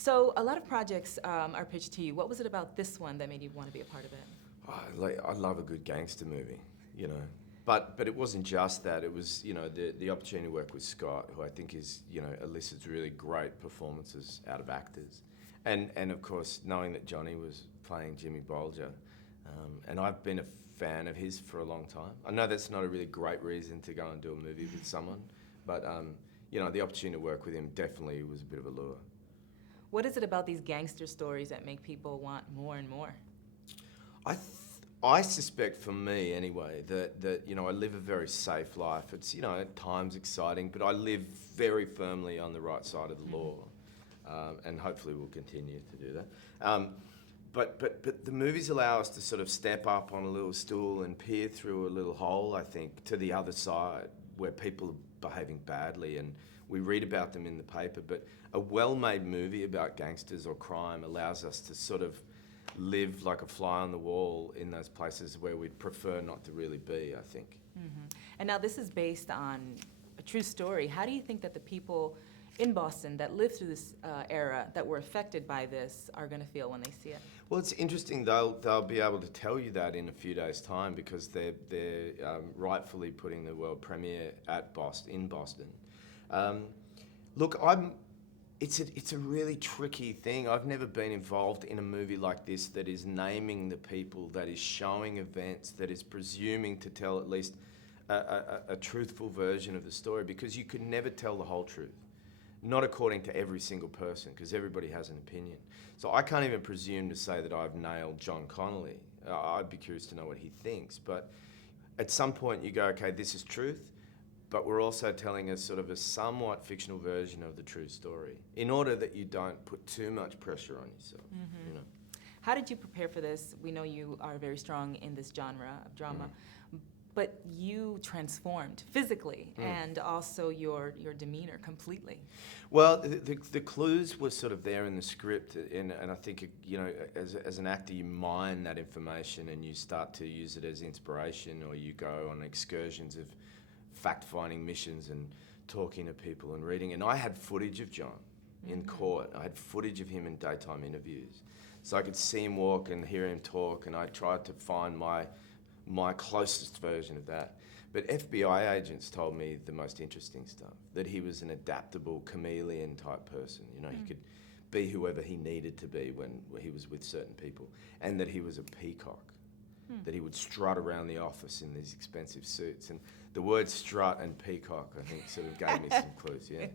So a lot of projects are pitched to you. What was it about this one that made you want to be a part of it? I love a good gangster movie, you know. But it wasn't just that. It was, you know, the opportunity to work with Scott, who I think is, you know, elicits really great performances out of actors. And of course, knowing that Johnny was playing Jimmy Bolger, and I've been a fan of his for a long time. I know that's not a really great reason to go and do a movie with someone, but, you know, the opportunity to work with him definitely was a bit of a lure. What is it about these gangster stories that make people want more and more? I suspect for me anyway that you know, I live a very safe life. It's, you know, at times exciting, but I live very firmly on the right side of the law, and hopefully we'll continue to do that. But the movies allow us to sort of step up on a little stool and peer through a little hole, I think, to the other side where people are behaving badly, and we read about them in the paper. But a well-made movie about gangsters or crime allows us to sort of live like a fly on the wall in those places where we'd prefer not to really be, I think. Mm-hmm. And now this is based on a true story. How do you think that the people in Boston that lived through this era that were affected by this are going to feel when they see it? Well, it's interesting. They'll be able to tell you that in a few days' time, because they're rightfully putting the world premiere in Boston. Look, It's a really tricky thing. I've never been involved in a movie like this that is naming the people, that is showing events, that is presuming to tell at least a truthful version of the story, because you could never tell the whole truth. Not according to every single person, because everybody has an opinion. So I can't even presume to say that I've nailed John Connolly. I'd be curious to know what he thinks. But at some point you go, okay, this is truth, but we're also telling a sort of a somewhat fictional version of the true story, in order that you don't put too much pressure on yourself. Mm-hmm. You know? How did you prepare for this? We know you are very strong in this genre of drama, but you transformed physically and also your demeanor completely. Well, the clues were sort of there in the script, and I think, you know, as an actor, you mine that information and you start to use it as inspiration, or you go on excursions of fact-finding missions and talking to people and reading. And I had footage of John in court. I had footage of him in daytime interviews. So I could see him walk and hear him talk, and I tried to find my closest version of that. But FBI agents told me the most interesting stuff, that he was an adaptable chameleon type person. You know, he could be whoever he needed to be when he was with certain people, and that he was a peacock. That he would strut around the office in these expensive suits. And the word strut and peacock, I think, sort of gave me some clues, yeah.